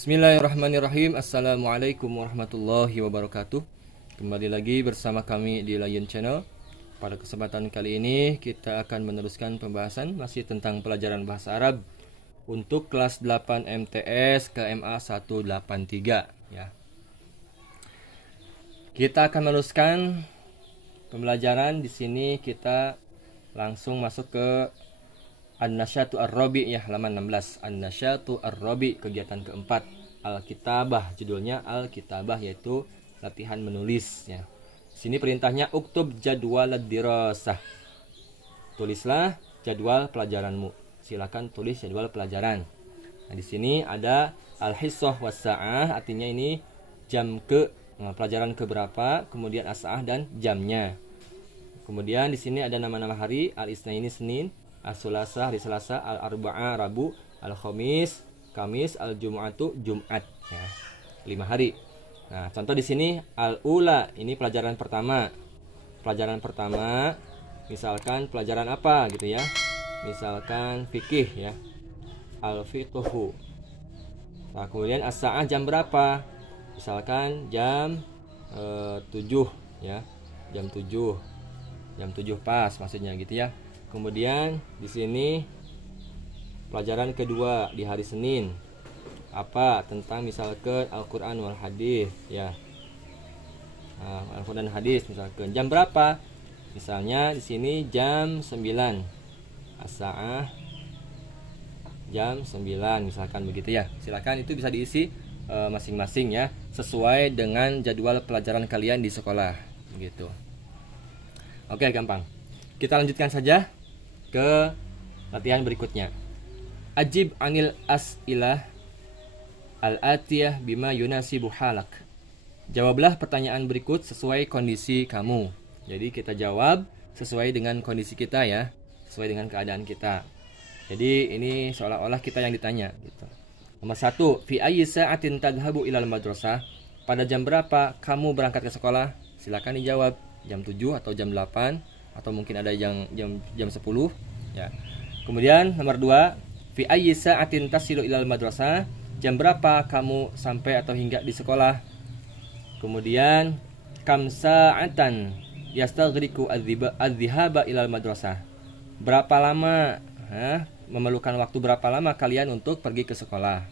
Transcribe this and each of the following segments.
Bismillahirrahmanirrahim. Assalamualaikum warahmatullahi wabarakatuh. Kembali lagi bersama kami di Lion Channel. Pada kesempatan kali ini kita akan meneruskan pembahasan masih tentang pelajaran bahasa Arab untuk kelas 8 MTS KMA 183 ya. Kita akan meneruskan pembelajaran. Di sini kita langsung masuk ke An-Nasyatu Ar-Rabi ya, halaman 16. An-Nasyatu Ar-Rabi, kegiatan keempat. Al-Kitabah, judulnya Al-Kitabah, yaitu latihan menulis ya. Sini perintahnya uktub jadwal ad-dirasah. Tulislah jadwal pelajaranmu. Silakan tulis jadwal pelajaran. Nah, di sini ada al-hissah was-sa'ah, artinya ini jam pelajaran ke berapa, kemudian as-sa'ah dan jamnya. Kemudian di sini ada nama-nama hari, al-Itsnaini Senin, as-Sulasa hari Selasa, al-Arba'ah Rabu, al-Khamis Kamis, al-Jum'atu Jumat ya. 5 hari. Nah, contoh di sini al-ula, ini pelajaran pertama. Pelajaran pertama misalkan pelajaran apa gitu ya. Misalkan fikih ya. Al-fiqhu. Nah, kemudian as-sa'ah jam berapa? Misalkan jam 7 ya. Jam 7. Jam 7 pas maksudnya gitu ya. Kemudian di sini pelajaran kedua di hari Senin. Apa? Tentang misalkan Al-Qur'an wal Hadis ya. Al-Qur'an dan hadis misalkan. Jam berapa? Misalnya di sini jam 9. As-sa'ah jam 9 misalkan begitu ya. Silakan itu bisa diisi masing-masing ya, sesuai dengan jadwal pelajaran kalian di sekolah begitu. Oke, gampang. Kita lanjutkan saja ke latihan berikutnya. Ajib anil as'ilah al-atiyah bima yunasibu halak. Jawablah pertanyaan berikut sesuai kondisi kamu. Jadi kita jawab sesuai dengan kondisi kita ya, sesuai dengan keadaan kita. Jadi ini seolah-olah kita yang ditanya gitu. Nomor 1, fi ayyi sa'atin tadhhabu ilal madrasah? Pada jam berapa kamu berangkat ke sekolah? Silakan dijawab. Jam 7 atau jam 8 atau mungkin ada yang jam 10 ya. Kemudian nomor 2, fi ayyi sa'atin tasilu ilal madrasah? Jam berapa kamu sampai atau hingga di sekolah? Kemudian kam sa'atan yastaghriqu adh-dhihaba ilal madrasah? Berapa lama memerlukan waktu berapa lama kalian untuk pergi ke sekolah?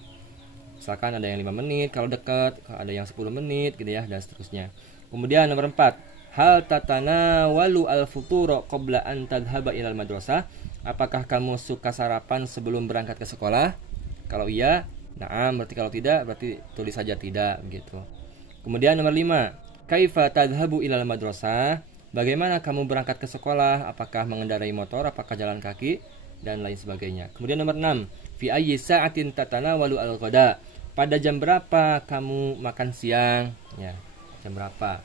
Misalkan ada yang 5 menit kalau dekat, ada yang 10 menit gitu ya, dan seterusnya. Kemudian nomor 4, hal tatanawalu al-futuro qabla an tadhhaba ilal madrasah? Apakah kamu suka sarapan sebelum berangkat ke sekolah? Kalau iya, na'am, berarti kalau tidak, berarti tulis saja tidak gitu. Kemudian nomor 5, kaifa tadhhabu ilal madrasah? Bagaimana kamu berangkat ke sekolah? Apakah mengendarai motor, apakah jalan kaki, dan lain sebagainya. Kemudian nomor 6, fi ayyi sa'atin tatanawalu al-ghada? Pada jam berapa kamu makan siang? Ya, jam berapa?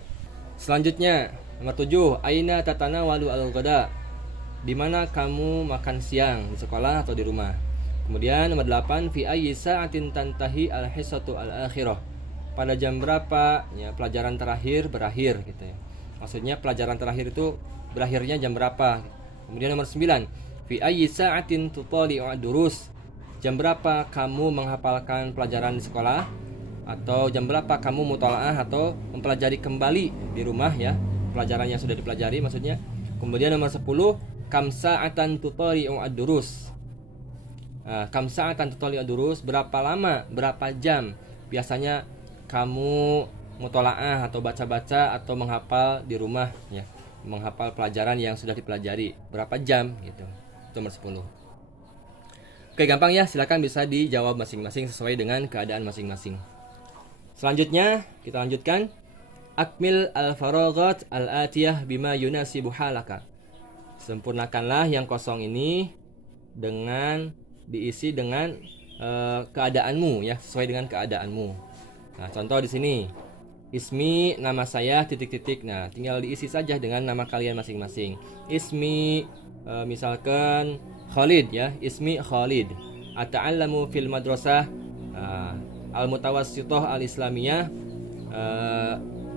Selanjutnya, nomor 7, aina tatanawalu al-ghada? Di mana kamu makan siang, di sekolah atau di rumah? Kemudian nomor 8, fi ayyi sa'atin tantahi al-hissatu al-akhirah? Pada jam berapa ya pelajaran terakhir berakhir gitu ya. Maksudnya pelajaran terakhir itu berakhirnya jam berapa? Kemudian nomor 9, fi ayyi sa'atin tutali'u ad-durus? Jam berapa kamu menghafalkan pelajaran di sekolah? Atau jam berapa kamu mutalaah atau mempelajari kembali di rumah ya, pelajaran yang sudah dipelajari maksudnya. Kemudian nomor 10, kam sa'atan tutali'u ad-durus? Kam sa'atan tutali'u ad-durus? Berapa lama, berapa jam biasanya kamu mutalaah atau baca-baca atau menghafal di rumah ya, menghafal pelajaran yang sudah dipelajari, berapa jam gitu. Itu nomor 10. Oke, gampang ya, silakan bisa dijawab masing-masing sesuai dengan keadaan masing-masing. Selanjutnya kita lanjutkan. Akmil al-faraghat al-atiyah bima yunasibu halaka. Sempurnakanlah yang kosong ini dengan diisi dengan keadaanmu ya, sesuai dengan keadaanmu. Nah, contoh di sini. Ismi, nama saya titik-titik. Nah, tinggal diisi saja dengan nama kalian masing-masing. Ismi misalkan Khalid ya, ismi Khalid. Ata'allamu fil madrasah al-mutawassithah al-islamiyah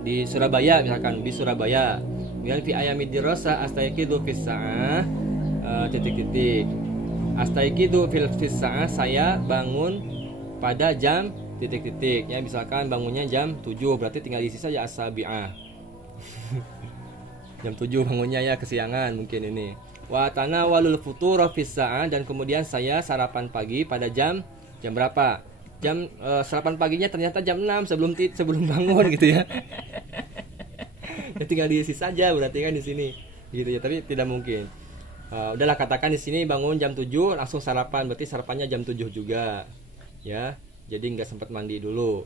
di Surabaya misalkan, di Surabaya. Kemudian fi ayamid dirasah astayqidu fis sa'ah titik-titik. Astayqidu fil sa'ah, saya bangun pada jam titik-titik ya, misalkan bangunnya jam 7 berarti tinggal diisi saja as-sabi'ah. Jam 7 bangunnya ya, kesiangan mungkin ini. Wa tanawalul futura fis sa'ah, dan kemudian saya sarapan pagi pada jam berapa? Sarapan paginya ternyata jam 6 sebelum bangun gitu ya. Ya tinggal diisi saja berarti kan di sini gitu ya, tapi tidak mungkin. Udahlah, katakan di sini bangun jam 7 langsung sarapan, berarti sarapannya jam 7 juga ya. Jadi nggak sempat mandi dulu.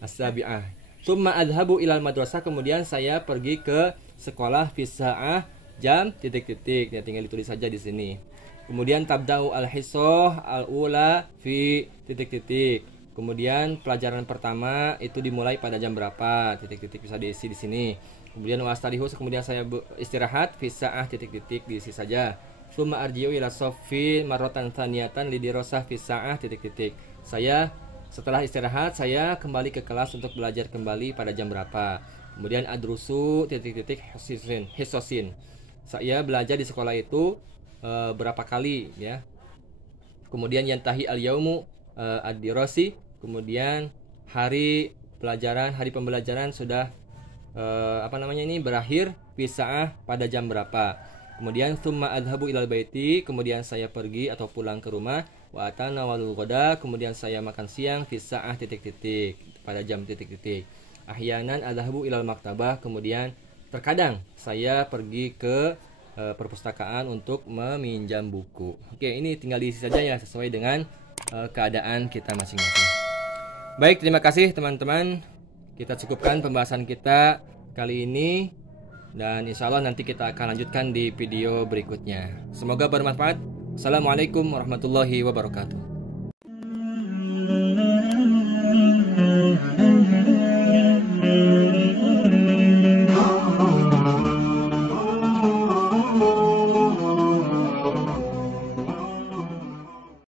As-sabi'ah. Tsumma adhabu ilal madrasah, kemudian saya pergi ke sekolah fi sa'ah jam titik-titik ya, tinggal ditulis saja di sini. Kemudian tabda'u al-hissah al-ula fi titik-titik. Kemudian pelajaran pertama itu dimulai pada jam berapa? Titik-titik bisa diisi di sini. Kemudian wastarihus, kemudian saya istirahat fi sa'ah titik-titik diisi saja. Tsumma arji'u ila shaffi marratan tsaniyatan lidirasah fi sa'ah titik-titik. Saya setelah istirahat saya kembali ke kelas untuk belajar kembali pada jam berapa. Kemudian adrusu titik-titik hisosin. Saya belajar di sekolah itu berapa kali ya. Kemudian yantahi al-yaumu ad-dirasi, kemudian hari pembelajaran sudah berakhir fi sa'ah pada jam berapa. Kemudian tsumma adhabu ilal baiti, kemudian saya pergi atau pulang ke rumah. Wa atanawalul ghada, kemudian saya makan siang fi sa'ah titik-titik pada jam titik-titik. Ahyanan adhabu ilal maktabah, kemudian terkadang saya pergi ke perpustakaan untuk meminjam buku. Oke, ini tinggal diisi saja ya sesuai dengan keadaan kita masing-masing. Baik, terima kasih teman-teman. Kita cukupkan pembahasan kita kali ini, dan insya Allah nanti kita akan lanjutkan di video berikutnya. Semoga bermanfaat. Assalamualaikum warahmatullahi wabarakatuh.